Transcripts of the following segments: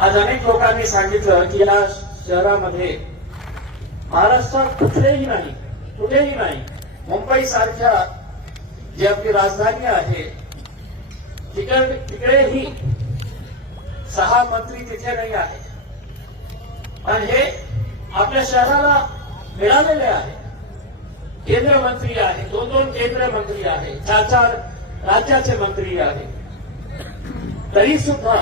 आज अनेक लोकांनी सांगितलं की या शहरामध्ये महाराष्ट्रात कुठेही नाही मुंबई सारख्या जी आपली राजधानी आहे तिकडेही 6 मंत्री तिथे नाही आहे. पण हे आपल्या शहराला मिळालेले आहे. केंद्र मंत्री आहे, 2 केंद्र मंत्री आहे, 4 राज्याचे मंत्री आहे. तरी सुद्धा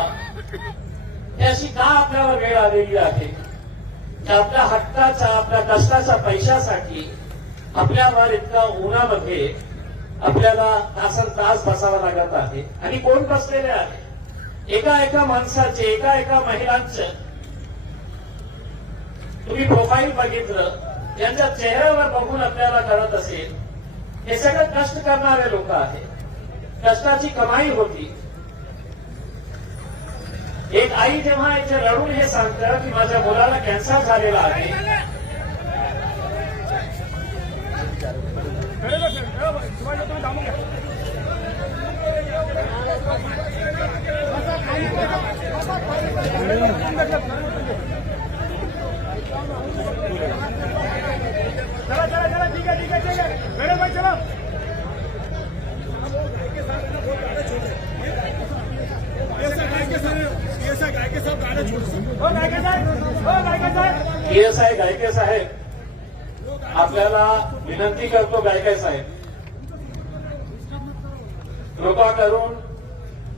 ही अशी का आपल्यावर वेळ आलेली आहे की आपल्या हक्काचा आपल्या कष्टाच्या पैशासाठी आपल्यावर इतका उन्हामध्ये आपल्याला तास बसावं लागत आहे. आणि कोण बसलेले आहे? एका माणसाचे एका महिलांचं तुम्ही प्रोफाईल बघितलं, त्यांच्या चेहऱ्यावर बघून आपल्याला कळत असेल हे सगळं कष्ट करणारे लोक आहेत. कष्टाची कमाई होती. एक आई जेव्हा इथे रडून हे सांगतं की माझ्या मुलाला कॅन्सर झालेला आहे, चला ठीक है मैडम भाई चलो. PSI गायके साहेब, आपल्याला विनंती करतो गायके साहेब, कृपा करून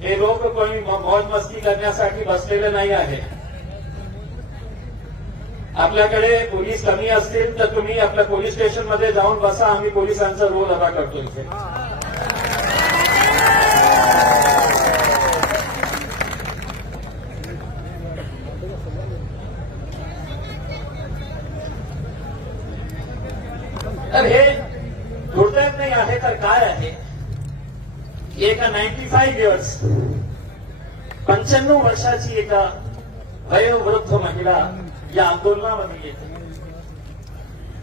हे लोक कोणी मौज मस्ती करण्यासाठी बसलेले नाही आहे. आपल्याकडे पोलीस कमी असतील तर तुम्ही आपल्या पोलीस स्टेशनमध्ये जाऊन बसा. आम्ही पोलिसांचा रोल अदा करतो इथे. तर हे दुर्दैव नाही आहे तर काय आहे? एका 95 इयर्स 95 वर्षाची एका वयोवृद्ध महिला या आंदोलनामध्ये येते.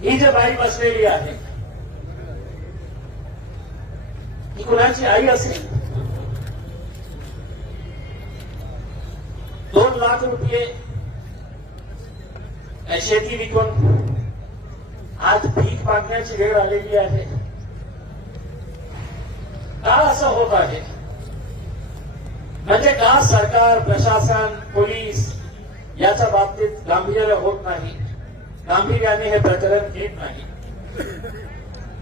ही जी बाई बसलेली आहे ही कुणाची आई असेल? 2 लाख रुपये शेती विकून आज भीक मागण्याची वेळ आलेली आहे. का असं होत आहे? म्हणजे का सरकार, प्रशासन, पोलीस याच्या बाबतीत गांभीर्य होत नाही, गांभीर्याने हे प्रकरण घेत नाही?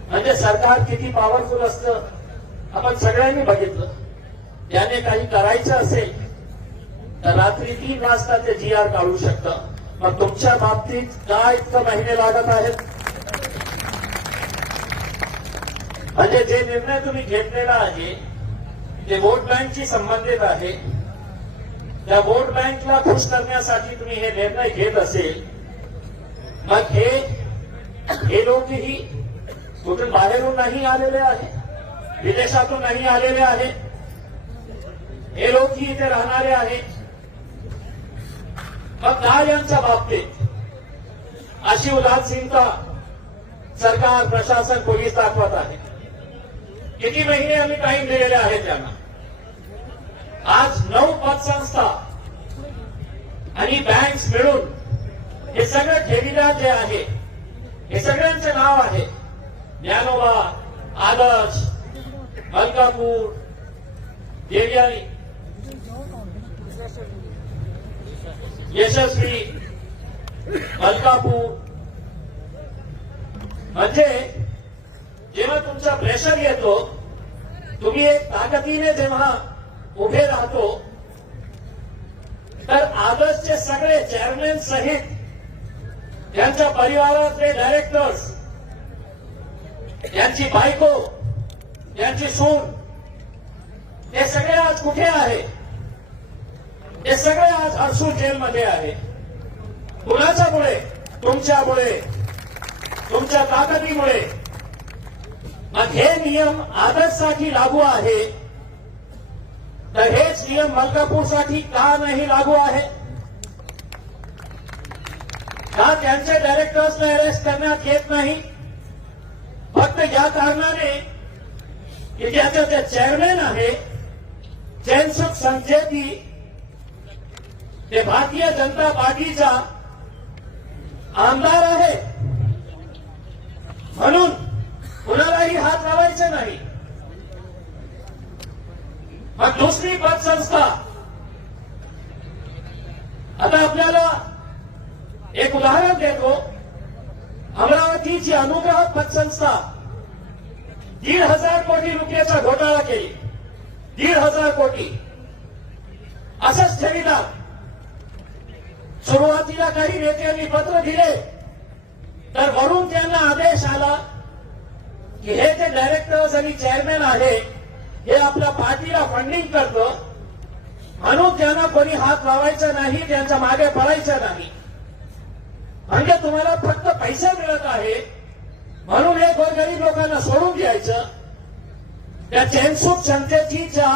म्हणजे सरकार किती पॉवरफुल असतं आपण सगळ्यांनी बघितलं. त्याने काही करायचं असेल तर रात्री 3 वाजता ते GR काढू शकतं. मग तुमच्या बाबतीत का इतकं महिने लागत आहेत? म्हणजे जे निर्णय तुम्ही घेतलेला आहे ते वोट बँकशी संबंधित आहे. त्या वोट बँकला खुश करण्यासाठी तुम्ही हे निर्णय घेत असेल, मग हे लोकही कुठून बाहेरून नाही आलेले आहे, विदेशातून नाही आलेले आहे. हे लोकही इथे राहणारे आहे. मग का यांच्या बाबतीत अशी उदासीनता सरकार, प्रशासन, पोलीस दाखवत आहे? किती महिने आम्ही टाइम दिलेले आहे त्यांना. आज 9 पतसंस्था आणि बँक्स मिळून हे सगळं ठेवीदार जे आहे हे सगळ्यांचे नाव आहे. ज्ञानोबा, आदर्श, मलकापूर, देवयानी, यशस्वी, मलकापूर. म्हणजे जेव्हा तुमचा प्रेशर येतो, तुम्ही एक ताकदीने जेव्हा उभे राहतो, तर आदर्शचे सगळे चेअरमॅन सहित त्यांच्या परिवारातले डायरेक्टर्स, त्यांची बायको, त्यांची सून, हे सगळे आज कुठे आहे? हे सगळे आज हर्सूल जेलमध्ये आहे. कुणाच्यामुळे? तुमच्यामुळे, तुमच्या ताकदीमुळे. मग हे नियम आदर्शसाठी लागू आहे तर हेच नियम मलकापूरसाठी का नाही लागू आहे? का त्यांचे डायरेक्टर्सना अरेस्ट करण्यात येत नाही? फक्त या कारणाने की त्याचे चेअरमॅन आहे जयसुख संचेती, ते भारतीय जनता पार्टीचा आमदार आहे म्हणून कुणालाही हात लावायचा नाही. मग दुसरी पतसंस्था, आता आपल्याला एक उदाहरण देतो. अमरावतीची अनुग्रह पतसंस्था 1,500 कोटी रुपयाचा घोटाळा केली. 1,500 कोटी असंच ठेवीदार. सुरुवातीला काही नेत्यांनी पत्र दिले तर वरून त्यांना आदेश आला की हे जे डायरेक्टर्स आणि चेअरमॅन आहे हे आपल्या पार्टीला फंडिंग करतं म्हणून त्यांना कोणी हात लावायचा नाही, त्यांच्या मागे पडायचं नाही. म्हणजे तुम्हाला फक्त पैसे मिळत आहे म्हणून हे गोरगरीब लोकांना सोडून द्यायचं. त्या चैनसूक संततीच्या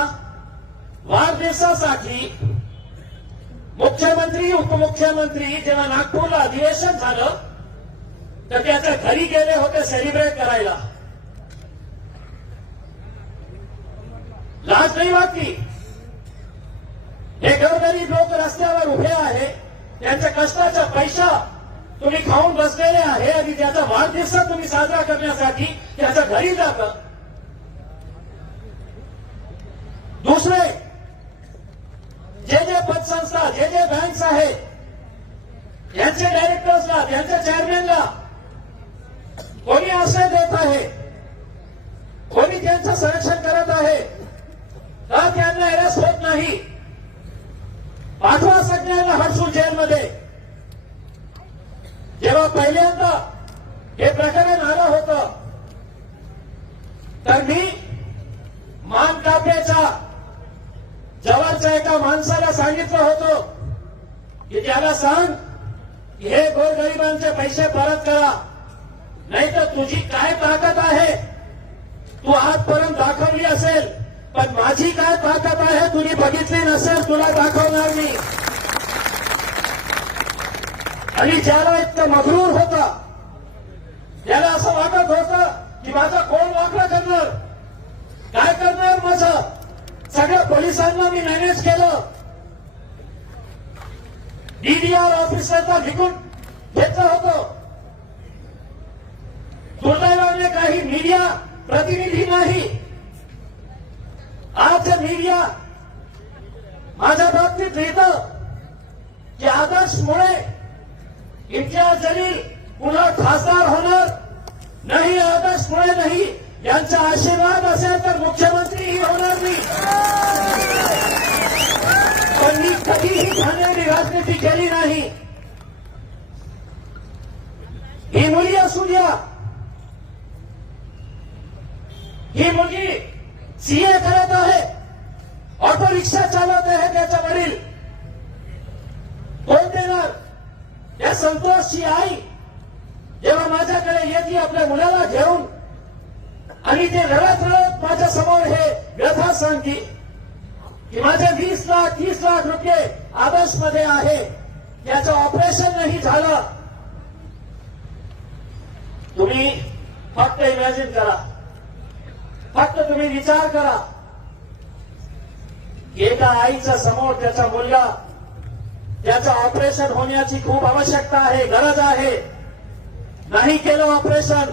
वाढदिवसासाठी मुख्यमंत्री उपमुख्यमंत्री जेव्हा नागपूरला अधिवेशन झालं तर त्याच्या घरी गेले होते सेलिब्रेट करायला. लाज नाही वाटली. हे गोरगरीब लोक रस्त्यावर उभे आहे, त्यांच्या कष्टाचा पैसा तुम्ही खाऊन बसलेले आहे आणि त्याचा वाढदिवस तुम्ही साजरा करण्यासाठी त्याच्या घरी जातं. दुसरे जे जे पतसंस्था, जे जे बँक्स आहेत यांचे डायरेक्टर्सला, त्यांच्या चेअरमॅनला कोणी आश्रय देत आहे, कोणी त्यांचं संरक्षण करत आहे का त्यांना अरेस्ट होत नाही. पाठवा सगळ्यांना हडसूळ जेलमध्ये. जेव्हा पहिल्यांदा हे प्रकरण आलं होतं तर मी मानकाप्याच्या जवळच्या एका माणसाला सांगितलं होतं की त्याला सांग की हे गोरगरिबांचे पैसे परत करा, नाही तर तुझी काय ताकद आहे तू आजपर्यंत दाखवली असेल, पण माझी काय ताकद आहे तुझी बघितली नसेल, तुला दाखवणार मी. आणि ज्याला इतकं मगरूर होता, त्याला असं वाटत होतं की माझं कोण वाकडं करणार, काय करणार माझं, सगळ्या पोलिसांना मी मॅनेज केलं. डीडीआर ऑफिसरला विकून घेतलं होतं. दुर्दैवाने काही मीडिया प्रतिनिधी नाही. आज मीडिया माझ्या बाबतीत लिहितं की आदर्शमुळे इम्तियाज जलील पुन्हा खासदार होणार नाही, आदर्शमुळे नाही, यांचा आशीर्वाद असेल तर मुख्यमंत्रीही होणार नाही. पण मी कधीही ठाण्याची राजनीती केली नाही. ही मुली असू द्या, ही मुलगी सीए करत आहे, ऑटो रिक्षा चालवत आहे, त्याच्या वडील कोण देणार. या संतोषची आई जेव्हा माझ्याकडे येते आपल्या मुलाला घेऊन आणि ते रडत रडत माझ्या समोर हे व्यथा सांगते की माझे 20 लाख 30 लाख रुपये आदर्शमध्ये आहे, त्याचं ऑपरेशन नाही झालं. तुम्ही फक्त इमॅजिन करा, फक्त तुम्ही विचार करा की एका आईच्या समोर त्याचा मुलगा, त्याचं ऑपरेशन होण्याची खूप आवश्यकता आहे, गरज आहे, नाही केलं ऑपरेशन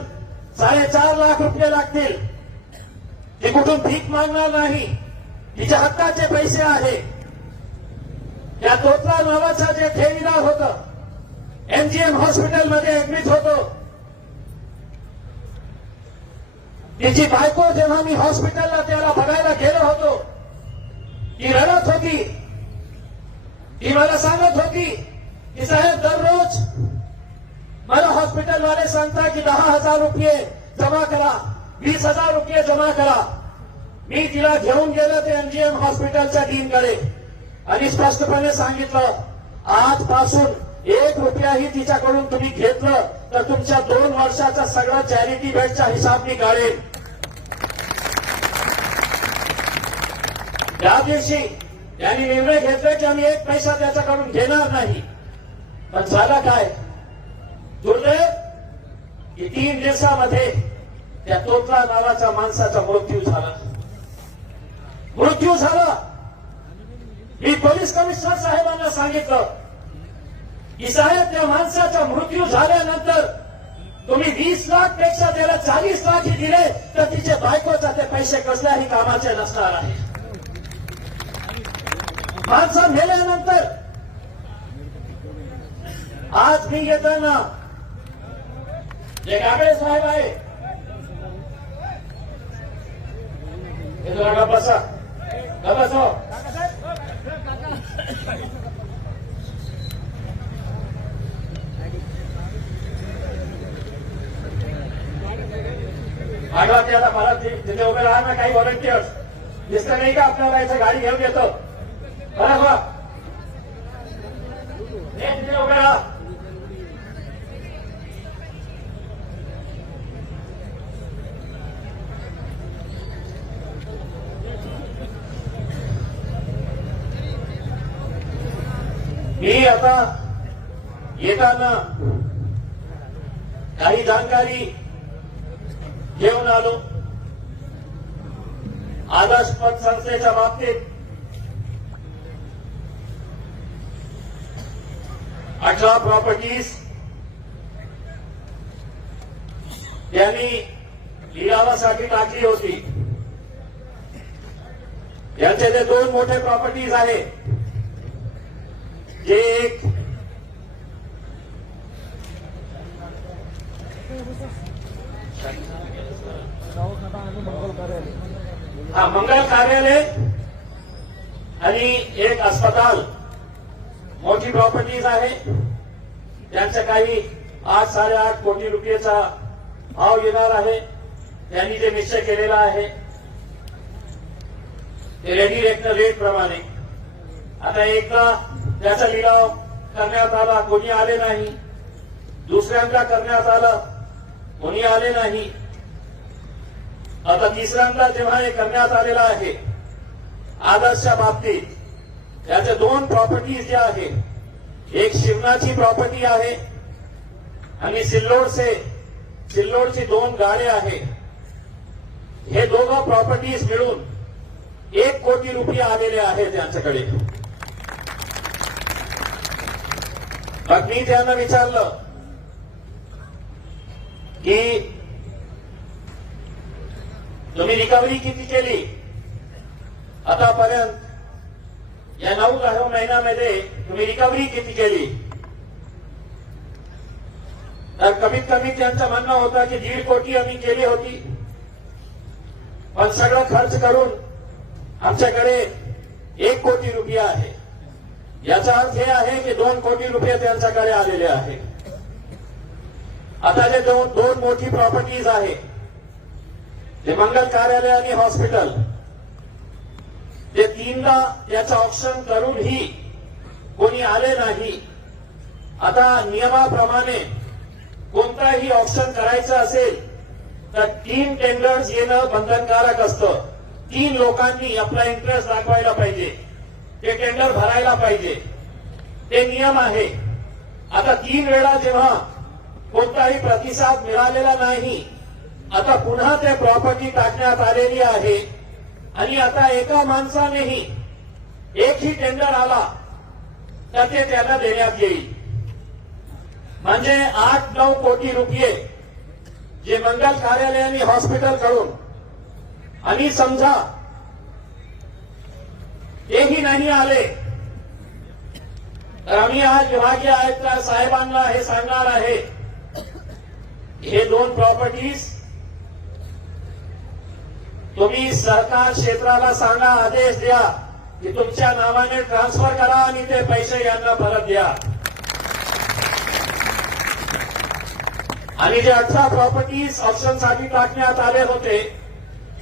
4.5 लाख रुपये लागतील. ते कुठून भीक मागणार नाही, तिच्या हक्काचे पैसे आहे. त्या तोतला नावाचा जे ठेवीदार होतं, एमजीएम हॉस्पिटलमध्ये ऍडमिट होतो. तिची बायको जेव्हा मी हॉस्पिटलला त्याला बघायला गेलो होतो, ती रडत होती. ती मला सांगत होती की साहेब दररोज मला हॉस्पिटलवाले सांगता की 10,000 रुपये जमा करा, 20,000 रुपये जमा करा. मी तिला घेऊन गेलो ते एमजीएम हॉस्पिटलच्या टीमकडे आणि स्पष्टपणे सांगितलं आजपासून 1 रुपयाही तिच्याकडून तुम्ही घेतलं तर तुमच्या 2 वर्षाचा सगळा चॅरिटी बेडचा हिसाब मी काढेन. त्या दिवशी त्यांनी निर्णय घेतला की आम्ही 1 पैसा त्याच्याकडून घेणार नाही. पण झालं काय, दुर्दैव की 3 दिवसामध्ये त्या तोतला नावाच्या माणसाचा मृत्यू झाला. मी पोलीस कमिशनर साहेबांना सांगितलं की साहेब त्या माणसाचा मृत्यू झाल्यानंतर तुम्ही 20 लाख पेक्षा त्याला 40 लाख दिले तर तिचे बायकोचा ते पैसे कसल्याही कामाचे नसणार आहे. माणसं मेल्यानंतर आज मी येताना जे कागडे साहेब आहे हे जरा गप्प बसा. भागवत आता मला तिथे उभे राहा ना. काही व्हॉलंटियर्स दिसतं नाही का आपल्याला इथं गाडी घेऊन येतो बरोबर. तिथे उभे राहा. मी आता येताना काही जानकारी घेऊन आलो. आदर्श पतसंस्थेच्या बाबतीत 18 प्रॉपर्टीज त्यांनी लिलावासाठी टाकली होती. यांचे जे 2 मोठे प्रॉपर्टीज आहे जे एक मंगल कार्यालय आणि एक अस्पताल मोठी प्रॉपर्टीज आहे. त्यांचं काही 8-8.5 कोटी रुपयाचा भाव येणार आहे. त्यांनी जे निश्चय केलेला आहे ते रेट प्रमाणे. आता एकदा त्याचा लिलाव करण्यात आला, कोणी आले नाही. दुसऱ्यांदा करण्यात आलं, कोणी आले नाही. आता तिसऱ्यांदा जेव्हा हे करण्यात आलेला आहे आदर्शच्या बाबतीत, त्याचे 2 प्रॉपर्टीज जे आहे, एक शिवनाची प्रॉपर्टी आहे आणि सिल्लोडची 2 गाड्या आहे. हे दोघं प्रॉपर्टीज मिळून 1 कोटी रुपये आलेले आहेत त्यांच्याकडे. मग मी त्यांना विचारलं की तुम्ही रिकव्हरी किती केली आतापर्यंत, या 9-10 महिन्यामध्ये तुम्ही रिकव्हरी किती केली. तर कमीत कमी त्यांचं म्हणणं होतं की 1.5 कोटी आम्ही केली होती, पण सगळं खर्च करून आमच्याकडे 1 कोटी रुपये आहे. याचा अर्थ हे आहे की 2 कोटी रुपये त्यांच्याकडे आलेले आहे. आता जे 2 मोठी प्रॉपर्टीज आहे ते मंगल कार्यालय आणि हॉस्पिटल, ते 3दा त्याचं ऑप्शन करूनही कोणी आले नाही. आता नियमाप्रमाणे कोणताही ऑप्शन करायचं असेल तर 3 टेंडर्स येणं बंधनकारक असतं. 3 लोकांनी आपला इंटरेस्ट दाखवायला पाहिजे, ते टेंडर भरायला पाहिजे, ते नियम आहे. आता 3 वेळा जेव्हा कोणताही प्रतिसाद मिळालेला नाही, आता पुन्हा ते प्रॉपर्टी टाकण्यात आलेली आहे आणि आता एका माणसानेही एकही टेंडर आला तर ते त्याला देण्यात येईल. म्हणजे 8-9 कोटी रुपये जे मंगल कार्यालय आणि हॉस्पिटल कडून, आणि समजा तेही नाही आले तर आम्ही आज विभागीय आयुक्त साहेबांना हे सांगणार आहे, हे 2 प्रॉपर्टीज तुम्ही सरकार क्षेत्राला सांगा, आदेश द्या की तुमच्या नावाने ट्रान्सफर करा आणि ते पैसे यांना परत द्या. आणि जे 18 प्रॉपर्टीज ऑप्शनसाठी टाकण्यात आले होते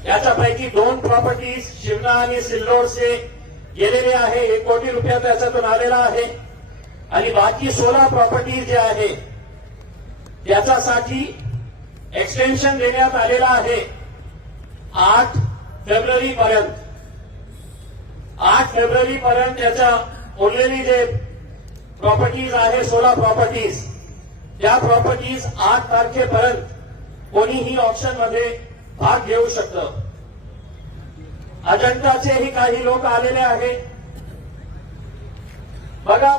त्याच्यापैकी 2 प्रॉपर्टीज शिवना आणि सिल्लोडचे गेलेले आहे. 1 कोटी रुपये त्याच्यातून आलेला आहे. आणि बाकी 16 प्रॉपर्टीज जे आहे त्याच्यासाठी एक्सटेन्शन देण्यात आलेला आहे 8 फेब्रुवारीपर्यंत. 8 फेब्रुवारीपर्यंत त्याच्या उरलेली जे प्रॉपर्टीज आहे 16 प्रॉपर्टीज, त्या प्रॉपर्टीज 8 तारखेपर्यंत कोणीही ऑप्शनमध्ये भाग घेऊ शकतं. अजंठाचेही काही लोक आलेले आहे, बघा